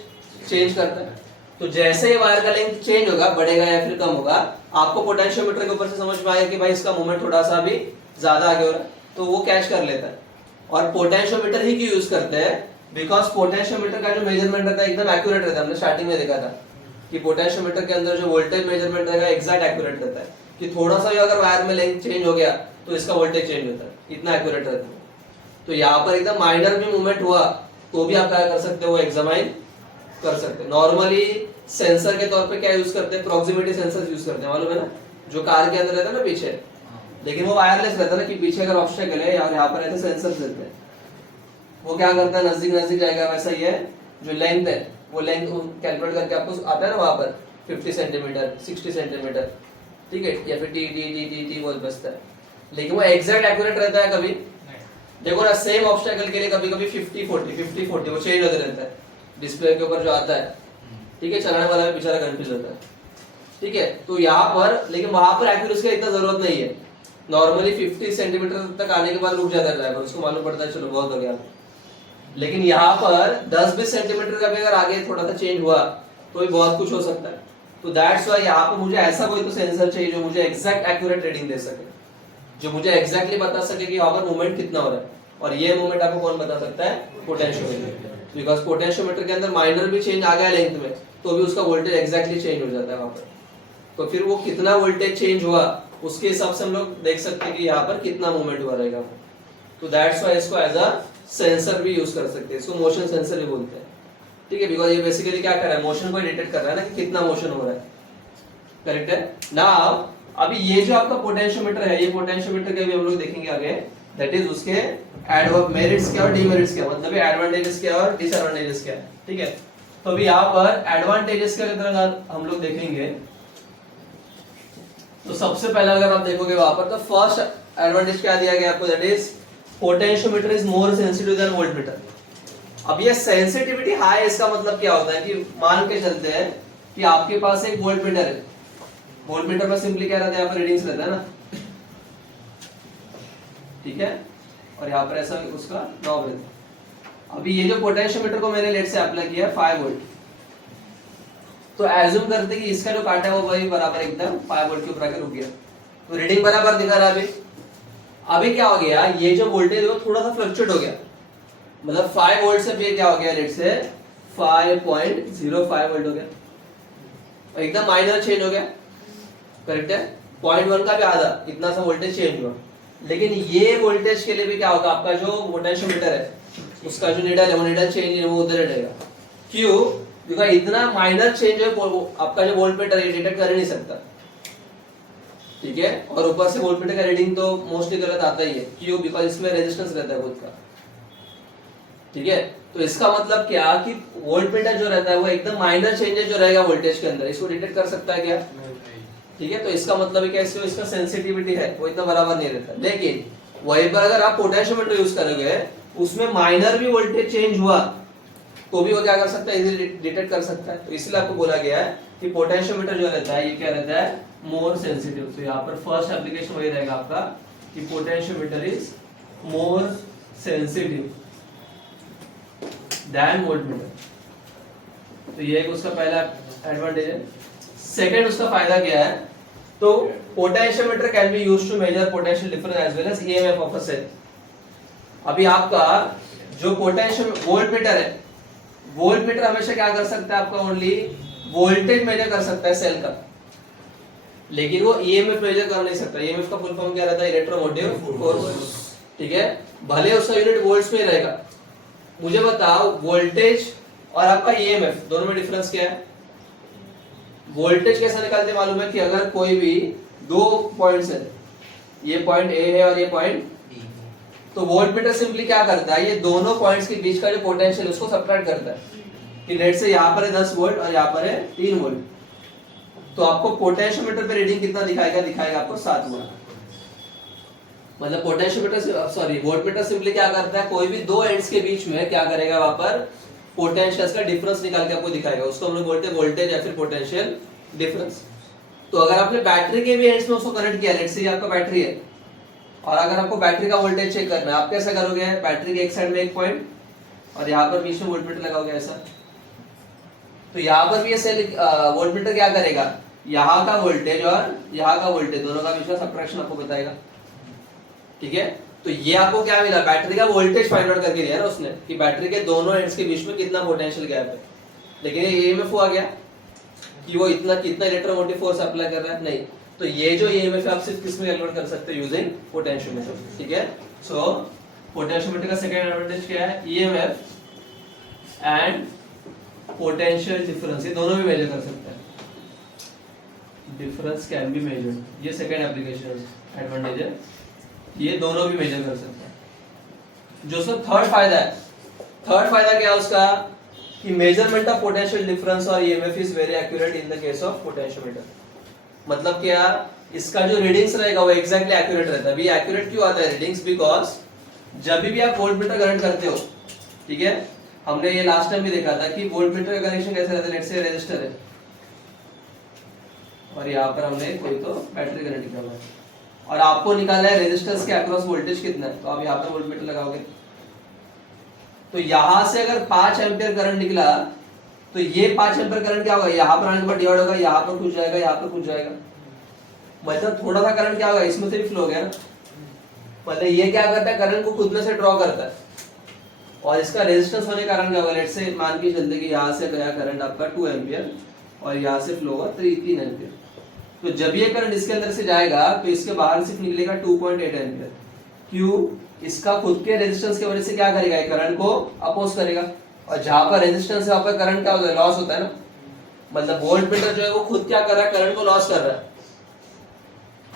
चेंज करता है। तो जैसे ही वायर का लेंथ चेंज होगा, बढ़ेगा या फिर कम होगा, आपको पोटेंशियोमीटर के ऊपर से समझ में आएगा कि भाई इसका मूवमेंट थोड़ा सा भी ज्यादा आगे हो रहा है, तो वो कैच कर लेता है। और पोटेंशियोमीटर ही क्यों यूज करते हैं, बिकॉज पोटेंशियोमीटर का जो मेजरमेंट रहता है एकदम एक्यूरेट रहता है। हमने स्टार्टिंग में देखा था कि पोटेंशियोमीटर के अंदर जो वोल्टेज मेजरमेंट रहेगा एग्जैक्ट एक्यूरेट रहता है, कि थोड़ा सा भी अगर वायर में लेंथ चेंज हो गया तो इसका वोल्टेज चेंज होता है, इतना एक्यूरेट रहता है। तो यहाँ पर एकदम माइनर भी मूवमेंट हुआ तो भी आप क्या कर सकते हो, एग्जामाइन कर सकते हैं। नॉर्मली सेंसर के तौर पे क्या यूज करते हैं, प्रॉक्सिमिटी सेंसर यूज करते हैं, मालूम है ना, जो कार के अंदर रहता है ना पीछे, लेकिन वो वायरलेस रहता है ना, कि पीछे अगर ऑब्स्टेकल है और यहाँ पर ऐसे सेंसर्स रहते हैं, वो क्या करता है, नजदीक नजदीक जाएगा। वैसा ही है, जो लेंथ है वो लेंथ कैलकुलेट करके आपको आता है ना वहां पर 50 सेंटीमीटर 60 सेंटीमीटर, ठीक है, या फिर T T T T T बोल बसता है, लेकिन वो एग्जैक्ट एक्यूरेट रहता है कभी। देखो ना, सेम ऑब्स्टेकल के लिए कभी कभी 50-40 वो चेंज होते रहता है डिस्प्ले के ऊपर जो आता है, ठीक है, चलाने वाला भी बेचारा कंफ्यूज होता है, ठीक है। तो यहाँ पर, लेकिन वहां पर एक्यूरेसी का इतना जरूरत नहीं है। नॉर्मली 50 सेंटीमीटर तक आने के बाद रुक जाता है ड्राइवर, उसको मालूम पड़ता है चलो बहुत हो गया। लेकिन यहाँ पर 10-20 सेंटीमीटर का भी अगर आगे थोड़ा सा चेंज हुआ तो भी बहुत कुछ हो सकता है। तो दैट्स व्हाई यहाँ पे मुझे ऐसा कोई तो सेंसर चाहिए जो मुझे एग्जैक्ट एक्यूरेट रीडिंग दे सके, जो मुझे एग्जैक्टली बता सके कि यहाँ पर मूवमेंट कितना हो रहा है। और ये मूवमेंट आपको कौन बता सकता है? पोटेंशियोमीटर। बिकॉज पोटेंशियोमीटर के अंदर माइनर भी चेंज आ गया लेंथ में तो भी उसका वोल्टेज एग्जैक्टली चेंज हो जाता है वहां पर। तो फिर वो कितना वोल्टेज चेंज हुआ उसके हिसाब से हम लोग देख सकते हैं कि यहाँ पर कितना मूवमेंट हुआ रहेगा। तो दैट्स व्हाई इसको एज अ सेंसर भी यूज कर सकते हैं, इसको मोशन सेंसर भी बोलते हैं। ठीक है, बिकॉज ये बेसिकली क्या कर रहा है? मोशन को डिटेक्ट कर रहा है ना कि कितना मोशन हो रहा है। करेक्ट है ना? अभी ये जो आपका पोटेंशियोमीटर है, ये पोटेंशियोमीटर के भी हम लोग देखेंगे आगे, दैट इज उसके मेरिट्स क्या और डिमेरिट्स क्या, मतलब एडवांटेजेस क्या और डिसएडवांटेजेस क्या। ठीक है, तो अभी यहाँ पर एडवांटेजेस के अगर हम लोग देखेंगे तो सबसे पहला अगर आप देखोगे वहां पर तो फर्स्ट एडवांटेज क्या दिया गया आपको, that is potentiometer is more sensitive then voltmeter. अब ये सेंसिटिविटी हाई, इसका मतलब क्या होता है कि मान के चलते हैं कि आपके पास एक वोल्टमीटर है, वोल्टमीटर में सिंपली क्या रहता है, यहाँ पर रीडिंग्स रहता है ना, ठीक है, और यहाँ पर ऐसा उसका नॉब रहता है। अभी ये जो पोटेंशियोमीटर को मैंने लेट से अप्लाई किया 5 वोल्ट, तो एज्यूम करते कि इसका जो काटा है वो वही बराबर एकदम 5 वोल्ट के ऊपर आके रुक गया, तो रीडिंग बराबर दिखा रहा है। अभी क्या हो गया, ये जो वोल्टेज है वो थोड़ा सा फ्लक्चुएट हो गया, मतलब 5 वोल्ट से फिर क्या हो गया, लेट से 5.05 वोल्ट हो गया, और एकदम माइनर चेंज हो गया। करेक्ट है, 0.1 का भी आधा इतना सा वोल्टेज चेंज हुआ। लेकिन ये वोल्टेज के लिए भी क्या होगा, आपका जो पोटेंशियोमीटर है उसका जो नीडल है वो नीडल चेंज है वो उधर रहेगा। क्यों? बिकॉज इतना माइनर चेंज है आपका जो वोल्टमीटर है डिटेक्ट कर ही नहीं सकता। ठीक है, और ऊपर से वोल्टमीटर का रीडिंग तो मोस्टली गलत आता ही है। क्यों? बिकॉज इसमें रेजिस्टेंस रहता है खुद का। ठीक है, तो इसका मतलब क्या कि वोल्टमीटर जो रहता है वो एकदम माइनर चेंजेस जो रहेगा वोल्टेज के अंदर इसको डिटेक्ट कर सकता है क्या? ठीक है, तो इसका मतलब क्या है, इसका सेंसिटिविटी है वो इतना बराबर नहीं रहता। लेकिन वहीं पर अगर आप पोटेंशियोमीटर यूज करोगे उसमें माइनर भी वोल्टेज चेंज हुआ तो भी वो क्या कर सकता है, इजीली डिटेक्ट कर सकता है। तो इसलिए आपको बोला गया है कि पोटेंशियोमीटर जो रहता है ये क्या रहता है, मोर सेंसिटिव। तो यहाँ पर फर्स्ट एप्लीकेशन वही रहेगा आपका कि potentiometer is more sensitive then voltmeter. तो ये एक उसका पहला एडवांटेज है। सेकंड उसका फायदा क्या है, तो potentiometer can be used to measure potential difference as well as EMF of a cell. अभी आपका जो पोटेंशियल वोल्टमीटर है, वोल्टमीटर हमेशा क्या कर सकता है, आपका ओनली वोल्टेज मेजर कर सकता है सेल का, लेकिन वो ईएमएफ मेजर कर नहीं सकता। ईएमएफ का फुल फॉर्म क्या रहता है, इलेक्ट्रोमोटिव फोर्स। ठीक है, भले उसका यूनिट वोल्ट्स में रहेगा। मुझे बताओ वोल्टेज और आपका ईएमएफ दोनों में डिफरेंस क्या है? वोल्टेज कैसा निकालते मालूम है कि अगर कोई भी दो पॉइंट्स है, ये पॉइंट ए है और ये पॉइंट बी, तो वोल्टमीटर सिंपली क्या करता है, ये दोनों पॉइंट्स के बीच का जो पोटेंशियल उसको सब्ट्रैक्ट करता है कि लेट से यहाँ पर है 10 वोल्ट और यहाँ पर है 3 वोल्ट, तो आपको पोटेंशियोमीटर पे रीडिंग कितना दिखाएगा, दिखाएगा आपको 7 वोल्ट। मतलब पोटेंशियोमीटर सॉरी वोल्टमीटर सिंपली क्या करता है, कोई भी दो एंड्स के बीच में क्या करेगा, वहां पर पोटेंशियल्स का डिफरेंस निकाल के आपको दिखाएगा। उसको हम लोग बोलते हैं वोल्टेज या फिर पोटेंशियल डिफरेंस। तो अगर आपने बैटरी के भी एंड्स में उसको कनेक्ट किया, लेट्स से ये आपका बैटरी है और अगर आपको बैटरी का वोल्टेज चेक करना है, आप कैसे करोगे, बैटरी के एक साइड में एक पॉइंट और यहाँ पर बीच में वोल्टमीटर लगाओगे ऐसा। तो यहाँ पर भी ये सेल वोल्टमीटर क्या करेगा, यहाँ का वोल्टेज और यहाँ का वोल्टेज दोनों का बीच में सबट्रैक्शन आपको बताएगा। ठीक है, तो ये आपको क्या मिला, बैटरी का वोल्टेज फाइंड आउट करके दिया ना उसने कि बैटरी के दोनों एंड्स के बीच में कितना पोटेंशियल गैप है। लेकिन ये ईएमएफ हुआ गया कि वो इतना कितना इलेक्ट्रोमोटिव फोर्स अप्लाई कर रहा है, नहीं। तो ये जो ईएमएफ आप सिर्फ किस में कैलकुलेट कर सकते हो, यूजिंग पोटेंशियोमीटर। ठीक है, सो पोटेंशियोमीटर का सेकंड एडवांटेज क्या है, ईएमएफ एंड पोटेंशियल डिफरेंस, ये दोनों भी मेजर कर सकते हैं। डिफरेंस कैन बी मेजर्ड, ये सेकंड एप्लीकेशन एडवांटेज है, ये दोनों भी मेजर कर सकते हैं। जो उसका थर्ड फायदा है, थर्ड फायदा क्या है उसका कि मेजरमेंट ऑफ पोटेंशियल डिफरेंस और EMF is very accurate in the case of potentiometer. मतलब क्या, इसका जो रीडिंग्स रहेगा वो एग्जैक्टली एक्यूरेट रहता है। अभी एक्यूरेट क्यों आता है रीडिंग्स, बिकॉज जब भी आप वोल्टमीटर कनेक्ट करते हो, ठीक है, हमने ये लास्ट टाइम भी देखा था कि वोल्टमीटर का कनेक्शन कैसे रहता है, लेट्स से रेजिस्टर है और यहाँ पर हमने कोई तो बैटरी कनेक्ट किया हुआ है और आपको निकाला है रेजिस्टेंस के अक्रॉस वोल्टेज कितना है, तो आप यहाँ पर वोल्टमीटर लगाओगे। तो यहां से अगर 5 एम्पियर करंट निकला तो ये 5 एम्पीयर करंट क्या होगा, यहाँ पर आने के बाद डिवाइड होगा, यहाँ पर कुछ जाएगा, यहाँ पर कुछ जाएगा, मतलब थोड़ा सा करंट क्या होगा, इसमें से भी फ्लो हो गया ना। मतलब ये क्या करता है, करंट को खुद में से ड्रॉ करता है, और इसका रेजिस्टेंस होने के कारण क्या होगा, लेट्स से मान के चलते कि यहाँ से गया करंट आपका 2 एम्पीयर और यहाँ से फ्लो होगा 3 एम्पीयर। तो जब ये करंट इसके अंदर से जाएगा तो इसके बाहर सिर्फ निकलेगा 2.8 एम्पीयर। क्यों, इसका खुद के रेजिस्टेंस की वजह से क्या करेगा, करंट को अपोज करेगा, और जहां पर रेजिस्टेंस है वहां पर करंट क्या होता है, लॉस होता है ना। मतलब वोल्ट मीटर जो है वो खुद क्या कर रहा है, करंट को लॉस कर रहा है।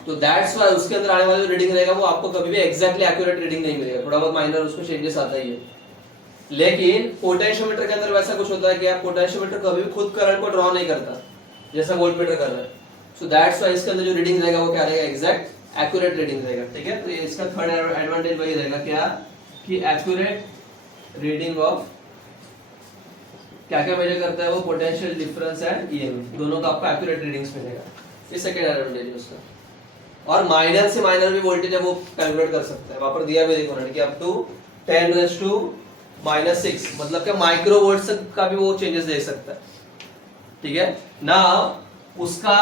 तो दैट्स व्हाई उसके अंदर आने वाला जो रीडिंग रहेगा वो आपको कभी भी एग्जैक्टली एक्यूरेट रीडिंग नहीं मिलेगा, थोड़ा बहुत माइनर उसको चेंजेस आता ही है। लेकिन पोटेंशियोमीटर के अंदर वैसा कुछ होता है कि आप पोटेंशियोमीटर कभी भी खुद करंट को ड्रॉ नहीं करता जैसा वोल्ट मीटर कर रहा है। सो दैट्स व्हाई इसके अंदर जो रीडिंग रहेगा वो क्या रहेगा, एग्जैक्ट एक्यूरेट रीडिंग रहेगा। ठीक है, तो ये इसका थर्ड एडवांटेज वही रहेगा क्या, कि एक्यूरेट रीडिंग ऑफ क्या क्या मेजर करता है वो, पोटेंशियल डिफरेंस एंड ईएमएफ, दोनों का आपको एक्यूरेट रीडिंग्स मिलेगा। ये सेकंड एडवांटेज है उसका। और माइनर से माइनर भी वोल्टेज है वो कैलकुलेट कर सकता है, वहां पर दिया भी देखो ना कि अप टू 10⁻⁻⁶, मतलब कि माइक्रो वोल्ट का भी वो चेंजेस दे सकता है। ठीक है ना, उसका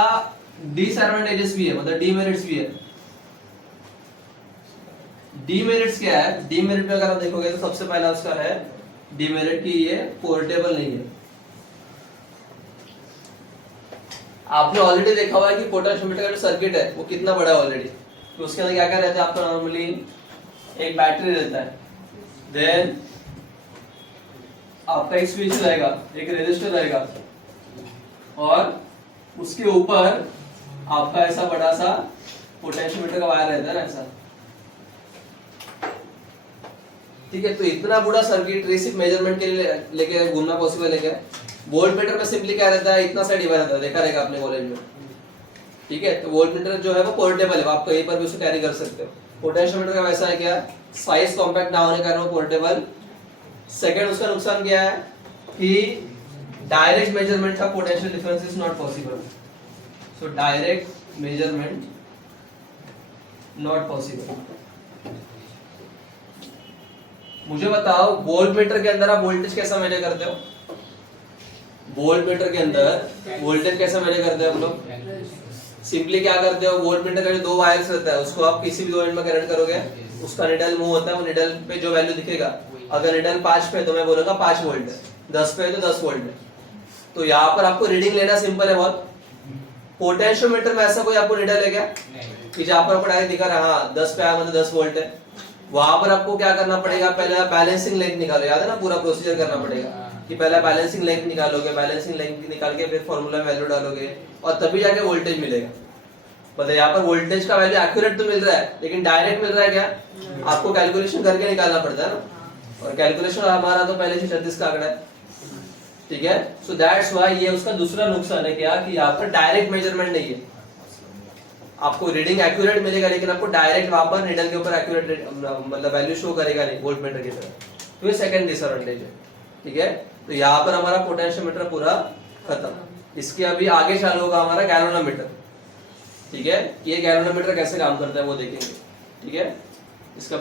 डिसएडवांटेजेस भी है, मतलब डीमेरिट्स भी है। डीमेरिट्स क्या है, डीमेरिट में अगर आप देखोगे तो सबसे पहला उसका है डीमेरिट की ये पोर्टेबल नहीं है। आपने ऑलरेडी देखा हुआ है कि पोटेंशियोमीटर का जो सर्किट है वो कितना बड़ा है ऑलरेडी। तो उसके अंदर क्या क्या रहता है आपका, नॉर्मली एक बैटरी रहता है, देन आपका एक स्विच रहेगा, एक रेजिस्टर रहेगा, और उसके ऊपर आपका ऐसा बड़ा सा पोटेंशियोमीटर का वायर रहता है ना ऐसा। ठीक है, तो इतना बड़ा सर्किट सिर्फ मेजरमेंट के लिए लेके घूमना पॉसिबल है क्या? वोल्ट मीटर में सिंपली क्या रहता है, इतना सा डिवाइस रहता है, देखा रहेगा आपने कॉलेज में। ठीक है, तो वोल्ट मीटर जो है वो पोर्टेबल है, आप कहीं पर भी उसे कैरी कर सकते हो। पोटेंशियोमीटर का वैसा है क्या, साइज कॉम्पैक्ट ना होने के कारण वो पोर्टेबल। सेकंड उसका नुकसान क्या है कि direct measurement of potential difference is not possible. So direct measurement not possible. मुझे बताओ वोल्ट मीटर के अंदर आप वोल्टेज कैसा मेजर करते हो? वोल्ट मीटर के अंदर वोल्टेज कैसा मेजर करते हो हम लोग? सिंपली क्या करते हो, वोल्ट मीटर का जो दो वायर्स रहता है उसको आप किसी भी दो एंड में कनेक्ट करोगे, उसका निडल मूव होता है, वो निडल पे जो वैल्यू दिखेगा, अगर निडल 5 पे तो मैं बोलूंगा 5 वोल्ट है, 10 पे तो 10 वोल्ट है। तो यहाँ पर आपको रीडिंग लेना सिंपल है बहुत। पोटेंशियोमीटर में ऐसा कोई आपको निडल है क्या कि जहाँ पर आपको डायरेक्ट दिखा रहा है हाँ 10 पे आया मतलब 10 वोल्ट है? वहां पर आपको क्या करना पड़ेगा, पहले बैलेंसिंग लेंथ निकालो, याद है ना, पूरा प्रोसीजर करना पड़ेगा कि पहले बैलेंसिंग लेंथ निकालोगे, बैलेंसिंग लेंथ निकाल के फिर फॉर्मूला में वैल्यू डालोगे और तभी जाके वोल्टेज मिलेगा। मतलब यहाँ पर वोल्टेज का वैल्यू एक्यूरेट तो मिल रहा है लेकिन डायरेक्ट मिल रहा है क्या, आपको कैलकुलेशन करके निकालना पड़ता है ना, और कैलकुलेशन हमारा तो पहले से 36 का आंकड़ा है। ठीक है, सो दैट्स व्हाई ये उसका दूसरा नुकसान है क्या कि यहाँ पर डायरेक्ट मेजरमेंट नहीं है। आपको रीडिंग एक्यूरेट मिलेगा लेकिन आपको डायरेक्ट वहां पर निडल के ऊपर एक्यूरेट मतलब वैल्यू शो करेगा नहीं वोल्ट मीटर की तरह। तो ये सेकंड डिसएडवांटेज है। ठीक है, तो यहाँ पर हमारा पोटेंशियोमीटर पूरा खत्म। इसके अभी आगे चालू होगा हमारा गैल्वेनोमीटर। ठीक है, ये गैल्वेनोमीटर कैसे काम करता है वो देखेंगे। ठीक है, इसका